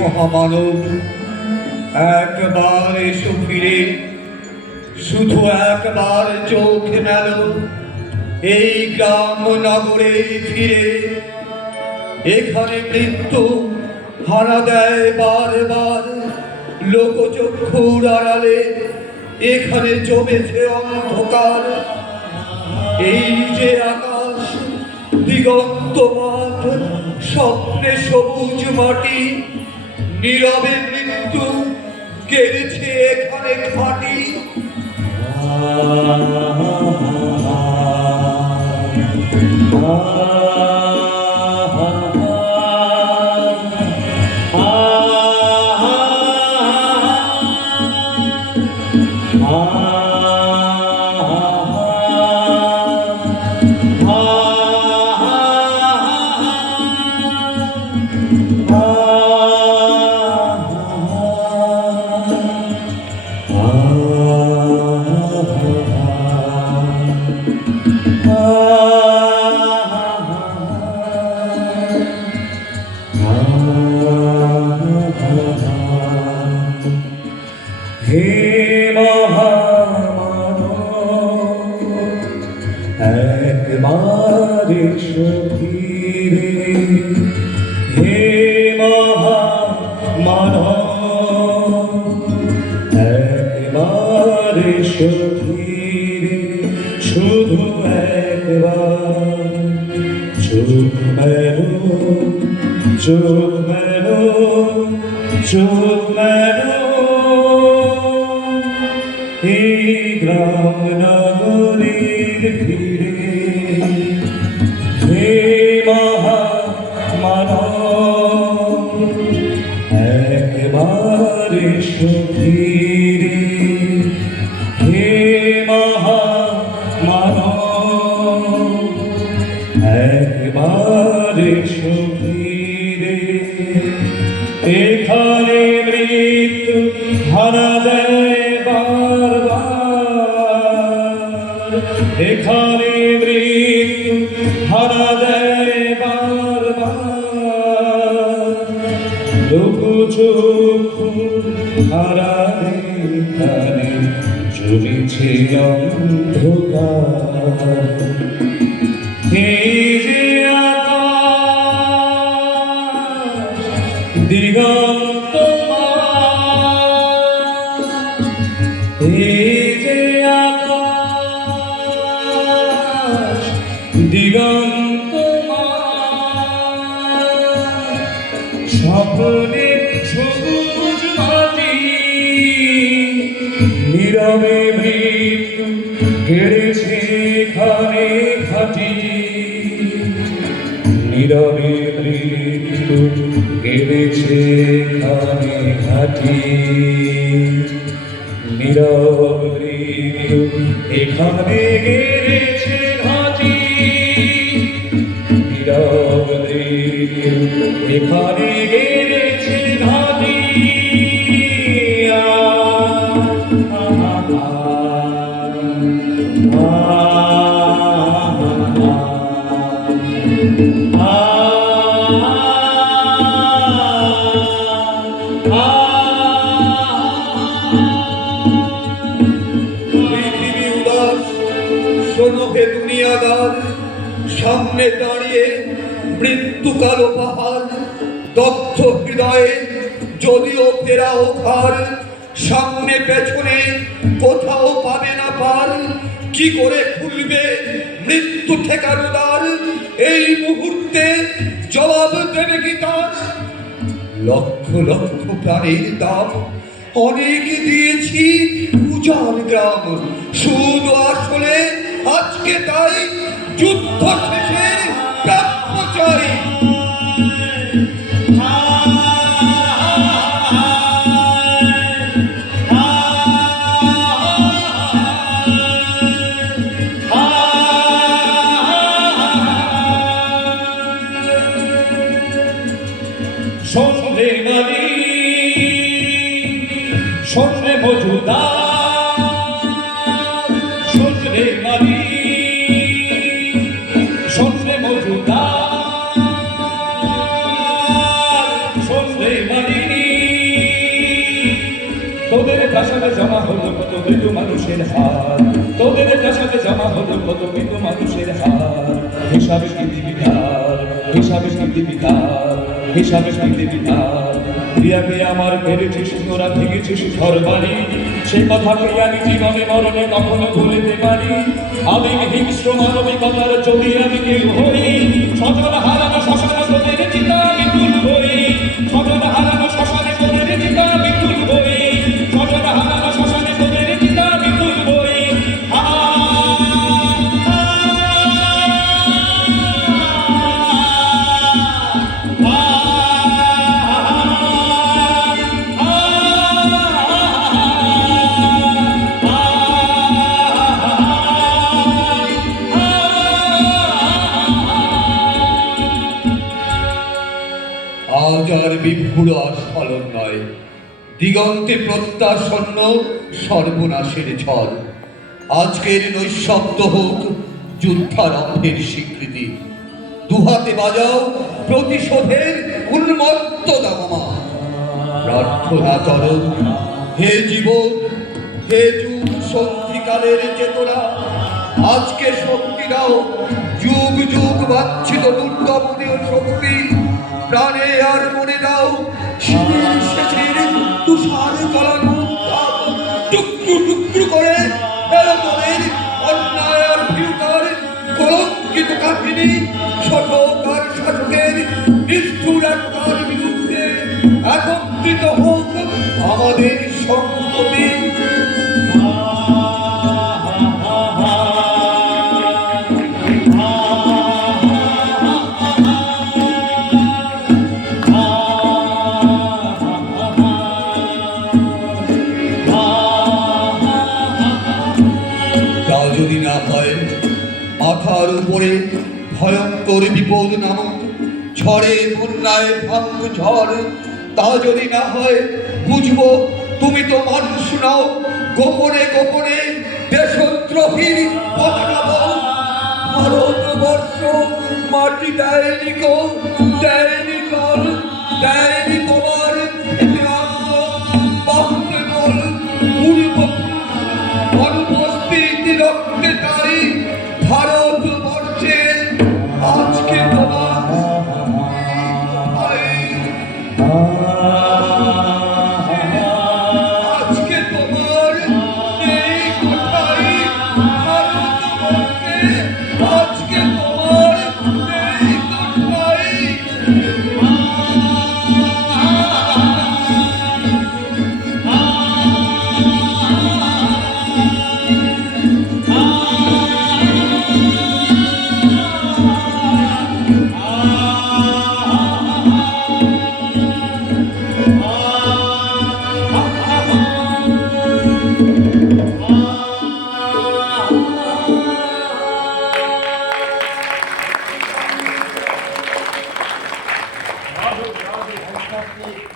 মহামানব একবার এসো ফিরে, শুধু একবার চোখ মেলো এই গ্রাম নগরে ফিরে। এখানে মৃত্যু হানা দেয় বারবার লোকচক্ষুর আড়ালে, এখানে জমেছে অন্ধকার। এই যে আকাশ দিগন্ত মাঠ, স্বপ্নে সবুজ মাটি, নীরবে মৃত্যু কেড়েছে এখানে খাটি। হে মহামানব একবার এসো ফিরে, হে মহামানব একবার এসো ফিরে, শুধু একবার চোখ মেলো, চোখ মেলো, চোখ মেলো এই গ্রাম নগরীর ভিড়ে। হে মহামানব একবার এসো ফিরে, হে মহামানব একবার এসো ফিরে। এখানে মৃত্যু হানা দেয় বারবার, এখানে মৃত্যু হানা দেয় বারবার লোকচক্ষুর আড়ালে, এখানে জ্বলেছে অন্ধকার। এই যে আকাশ দিগন্ত মাঠ, এই যে আকাশ দিগন্ত মাঠ, স্বপ্নে সবুজ মাটি, নীরবে মৃত্যু কেড়েছে এখানে খাটি, নীরবে মৃত্যু কেড়েছে এখানে খাটি, নীরব মৃত্যু এখানে গেড়েছে ঘাটি, নীরব মৃত্যু এখানে গেড়েছে ঘাটি। পৃথিবী উদাস, শোনো হে দুনিয়াদার, সামনে দাঁড়িয়ে মৃত্যু কালো পাহাড়, দগ্ধ হৃদয়ে যদিও ফেরাও ঘর, সামনে পেছনে কোথাও পাবে না পার। কি করে খুলবে মৃত্যু ঠেকানো দ্বার? এই মুহূর্তে জবাব দেবে কি তার? লক্ষ লক্ষ প্রাণের দাম অনেক দিয়েছি উজাড় গ্রাম, শুধু আসলে আজকে তাই যুদ্ধ শেষে প্রাপ্য চাই। সন্ধে মালি সন্ধে মজুদার সন্ধে মালি সন্ধে মজুদার সন্ধে মালি তোদের প্রাসাদে জমা হলো কত মৃত মানুষের হাত তোদের প্রাসাদে জমা হলো কত মৃত মানুষের হাত হিসাবে স্মৃতি বিধার হিসাবে স্মৃতি বিধার হিসাবে স্মৃতি বিধার প্রিয়াকে আমার পেরেছিস তোরা ভেঙেছিস ঘর বাড়ি সে কথাকে আমি জীবনে মরণে কখনো ভুলিতে পারি আদিম হিংস্র মানবিকতার যদি আমি কেউ হই স্বজন হারানো শ্মশানে তোদের চিতা আমি তুলবই স্বজন হারানো শ্মশানে তোদের চিতা আমি তুলবই স্বজন হারানো শ্মশানে তোদের চিতা আমি তুলবই আজ আর বিভুর আস্ফলন নয়, দিগন্তে প্রত্যাসন্ন সর্বনাশের ঝড়। আজকের নৈঃশব্দ হোক যুদ্ধারম্ভের স্বীকৃতি। দুহাতে বাজাও প্রতিশোধের উন্মত্ত দামা। প্রার্থনা করো হে জীবন, হে যুগ সন্ধিকালের চেতনা, আজকে শক্তি দাও, যুগ যুগ বাঞ্ছিত দুর্গমনীয় শক্তি। প্রাণে আর মনে দাও শীতের শেষের তুষার গলানো টুকরো টুকরো করে মনের অন্যায় আর ভীরুতার কলঙ্কিত কাহিনী। শতক আর শাসকের নিষ্ঠুর একটার বিরুদ্ধে একত্রিত হোক আমাদের সংহতি। যদি না হয় মাথার উপরে ভয়ঙ্কর বিপদ নামক ঝড়ে বন্যায় ভাঙ্গ ঝড়, তা যদি না হয় বুঝবো তুমি তো মানুষ নাও। গোপনে গোপনে দেশদ্রোহীর পতাকা বল। ভারতবর্ষ মাটি দেয়নি গো, দেয়নি কল, দেয়নি তোমার বাহুতে বল। পূর্ব অনুপস্থিতি রক্তে তাই ভারতবর্ষে আজকে তোমার আজকে তোমার এই কোথায় ভারতবর্ষে আজকে তোমার এই কোথায়। Bravo, bravo,